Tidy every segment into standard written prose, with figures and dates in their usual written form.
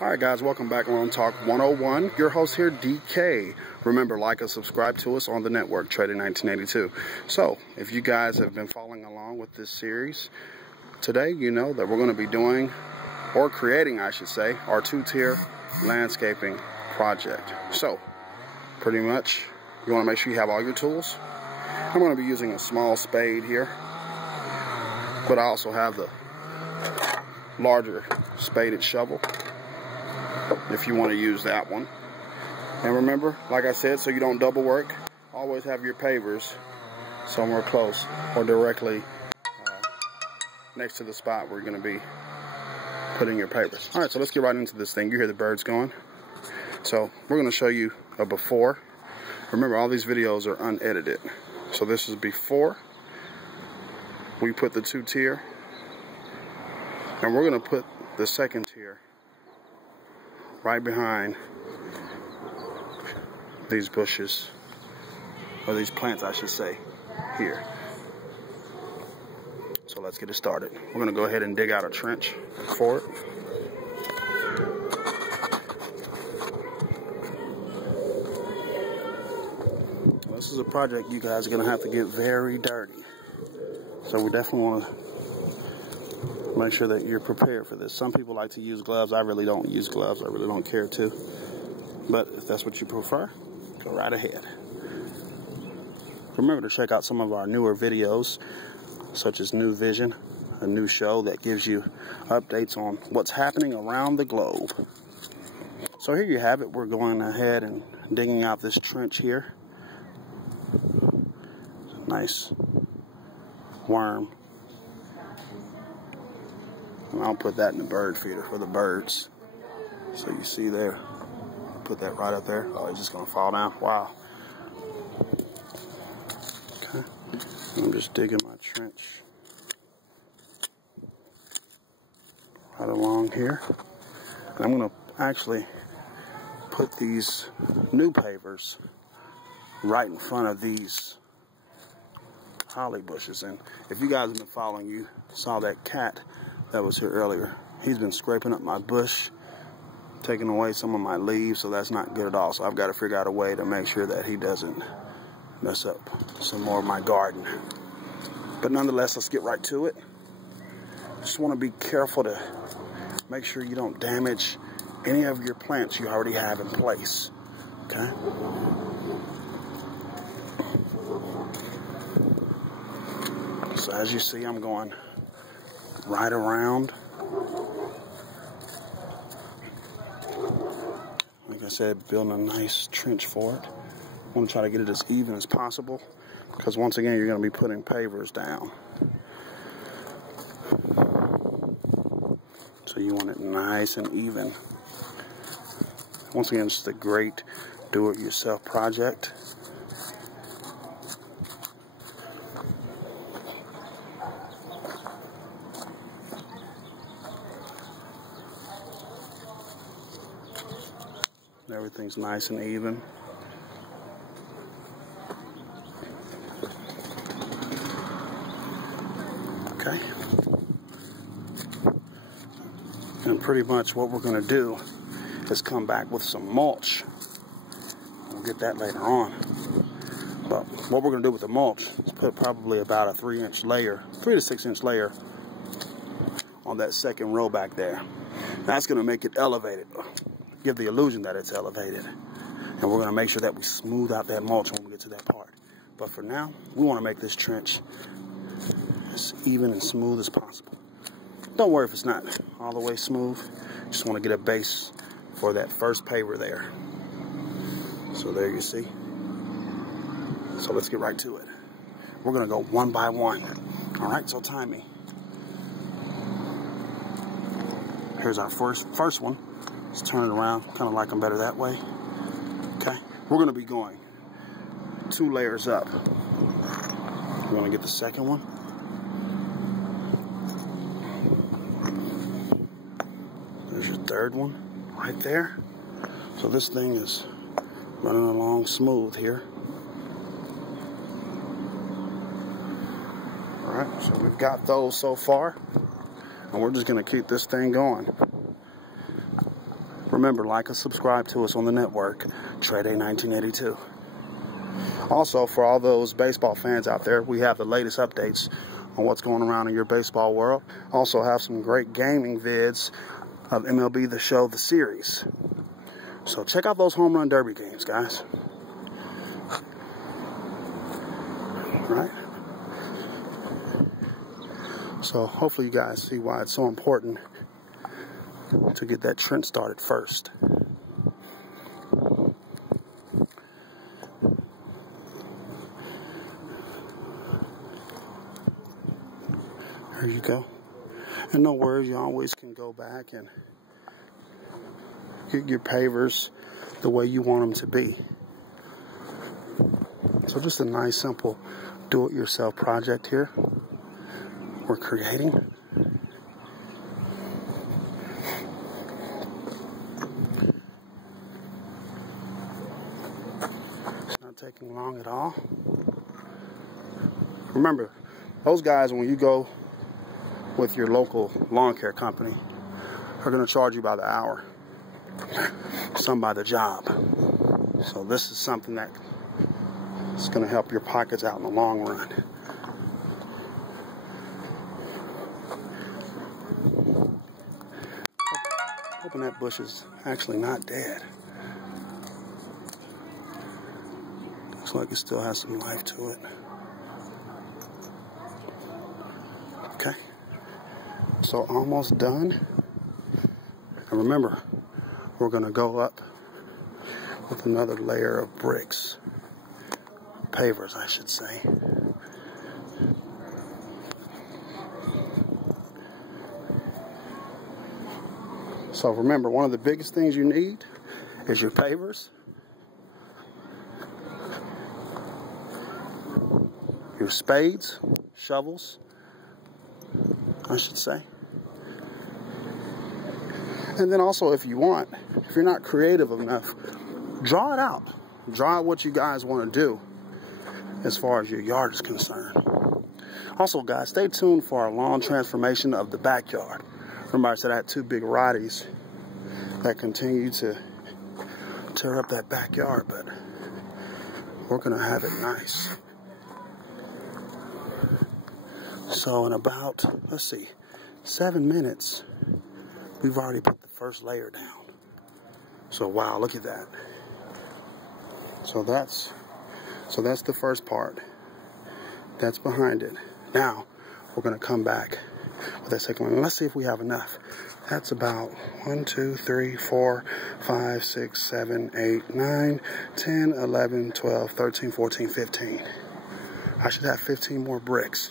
Alright guys, welcome back on Talk 101. Your host here, DK. Remember, like and subscribe to us on the network, Trading 1982. So, if you guys have been following along with this series, today you know that we're going to be doing, or creating I should say, our two-tier landscaping project. So, pretty much, you want to make sure you have all your tools. I'm going to be using a small spade here, but I also have the larger spaded shovel if you want to use that one. And remember, like I said, so you don't double work, always have your pavers somewhere close or directly next to the spot where you're going to be putting your pavers. Alright, so let's get right into this thing. You hear the birds going. So we're going to show you a before. Remember, all these videos are unedited. So this is before we put the two-tier, and we're going to put the second tier right behind these bushes, or these plants I should say, here. So let's get it started. We're going to go ahead and dig out a trench for it. This is a project you guys are going to have to get very dirty. So we definitely want to make sure that you're prepared for this. Some people like to use gloves. I really don't use gloves. I really don't care to. But if that's what you prefer, go right ahead. Remember to check out some of our newer videos, such as New Vision, a new show that gives you updates on what's happening around the globe. So here you have it. We're going ahead and digging out this trench here. Nice worm. And I'll put that in the bird feeder for the birds. So you see there, put that right up there. Oh, it's just gonna fall down. Wow. Okay, I'm just digging my trench right along here. And I'm gonna actually put these new pavers right in front of these holly bushes. And if you guys have been following, you saw that cat that was here earlier. He's been scraping up my bush, taking away some of my leaves, so that's not good at all. So I've got to figure out a way to make sure that he doesn't mess up some more of my garden. But nonetheless, let's get right to it. Just want to be careful to make sure you don't damage any of your plants you already have in place. Okay? So as you see, I'm going right around. Like I said, building a nice trench for it. I want to try to get it as even as possible, because once again, you're going to be putting pavers down. So you want it nice and even. Once again, it's a great do-it-yourself project. Everything's nice and even. Okay. And pretty much what we're going to do is come back with some mulch. We'll get that later on. But what we're going to do with the mulch is put probably about a 3-inch layer, 3 to 6 inch layer on that second row back there. That's going to make it elevated. Give the illusion that it's elevated. And we're going to make sure that we smooth out that mulch when we get to that part. But for now, we want to make this trench as even and smooth as possible. Don't worry if it's not all the way smooth. Just want to get a base for that first paver there. So there you see. So let's get right to it. We're going to go one by one. All right, so time me. Here's our first one. Let's turn it around, kind of like them better that way. Okay, we're going to be going 2 layers up. We're going to get the second one. There's your third one right there. So this thing is running along smooth here. All right, so we've got those so far, and we're just going to keep this thing going. Remember, like and subscribe to us on the network, Trade A 1982. Also, for all those baseball fans out there, we have the latest updates on what's going around in your baseball world. Also have some great gaming vids of MLB The Show, the series. So check out those home run derby games, guys. All right? So hopefully you guys see why it's so important to get that trend started first. There you go. And no worries, you always can go back and get your pavers the way you want them to be. So just a nice, simple do-it-yourself project here we're creating. It's not taking long at all. Remember, those guys, when you go with your local lawn care company, are going to charge you by the hour, some by the job. So this is something that is going to help your pockets out in the long run. Hoping that bush is actually not dead. Looks like it still has some life to it. Okay. So almost done. And remember, we're going to go up with another layer of bricks. Pavers, I should say. So remember, one of the biggest things you need is your pavers, your spades, shovels, I should say. And then also, if you want, if you're not creative enough, draw it out. Draw out what you guys want to do as far as your yard is concerned. Also, guys, stay tuned for our lawn transformation of the backyard. Remember, I said I had two big righties that continue to tear up that backyard, but we're going to have it nice. So in about, let's see, 7 minutes, we've already put the first layer down. So wow, look at that. So that's the first part. That's behind it. Now we're going to come back with that second one. Let's see if we have enough. That's about 1, 2, 3, 4, 5, 6, 7, 8, 9, 10, 11, 12, 13, 14, 15. I should have 15 more bricks.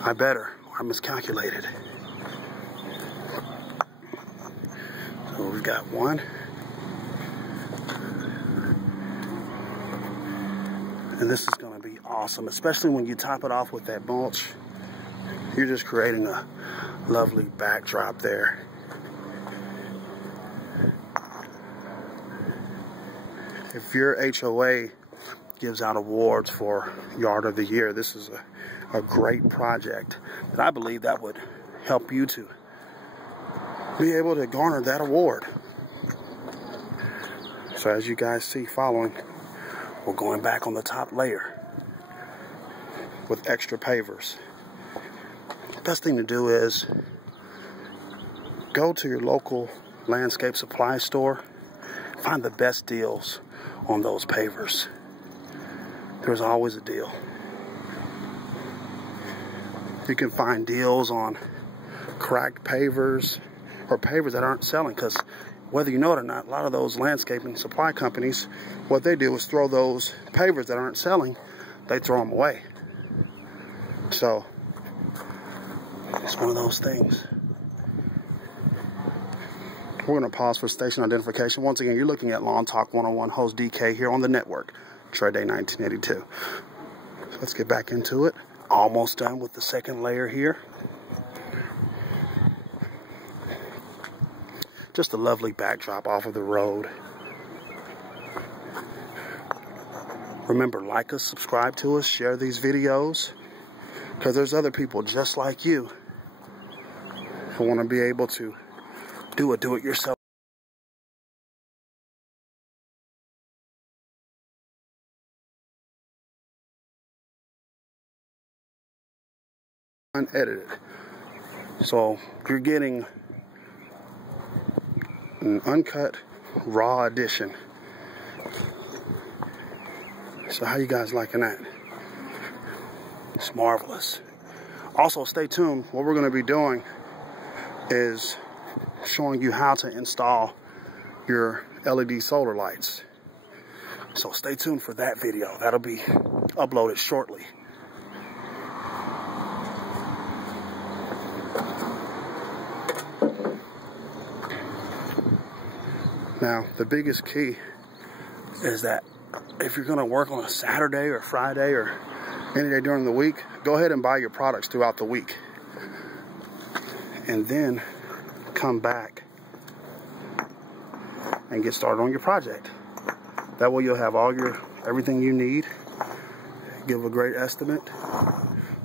I better, or I miscalculated. So we've got one. And this is going to be awesome, especially when you top it off with that mulch. You're just creating a lovely backdrop there. If your HOA gives out awards for Yard of the Year, this is a great project that I believe that would help you to be able to garner that award. So as you guys see following, we're going back on the top layer with extra pavers. The best thing to do is go to your local landscape supply store, find the best deals on those pavers. There's always a deal. You can find deals on cracked pavers or pavers that aren't selling, because whether you know it or not, a lot of those landscaping supply companies, what they do is throw those pavers that aren't selling, they throw them away. So it's one of those things. We're going to pause for station identification. Once again, you're looking at Lawn Talk 101, host DK here on the network, Trade A 1982. So let's get back into it. Almost done with the second layer here. Just a lovely backdrop off of the road. Remember, like us, subscribe to us, share these videos, because there's other people just like you who want to be able to do it yourself. unedited. So you're getting an uncut, raw edition. So how you guys liking that? It's marvelous. Also, stay tuned. What we're going to be doing is showing you how to install your LED solar lights. So stay tuned for that video. That'll be uploaded shortly. Now, the biggest key is that if you're going to work on a Saturday or Friday or any day during the week, go ahead and buy your products throughout the week. And then come back and get started on your project. That way you'll have everything you need, give a great estimate,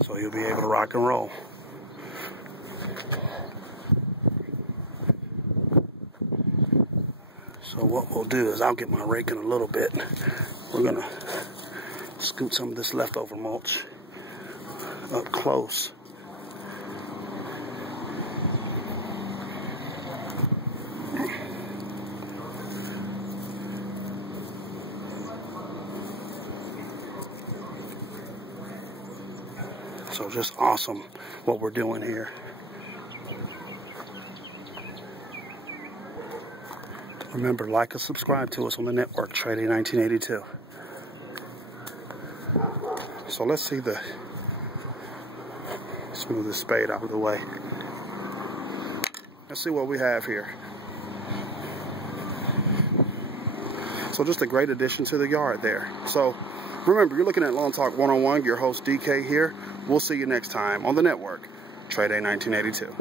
so you'll be able to rock and roll. So what we'll do is I'll get my rake in a little bit. We're gonna scoot some of this leftover mulch up close. So just awesome what we're doing here. Remember, like and subscribe to us on the network, Trading 1982. So let's see smooth this spade out of the way. Let's see what we have here. So just a great addition to the yard there. So remember, you're looking at Lawn Talk 101, your host DK here. We'll see you next time on the network, Trading 1982.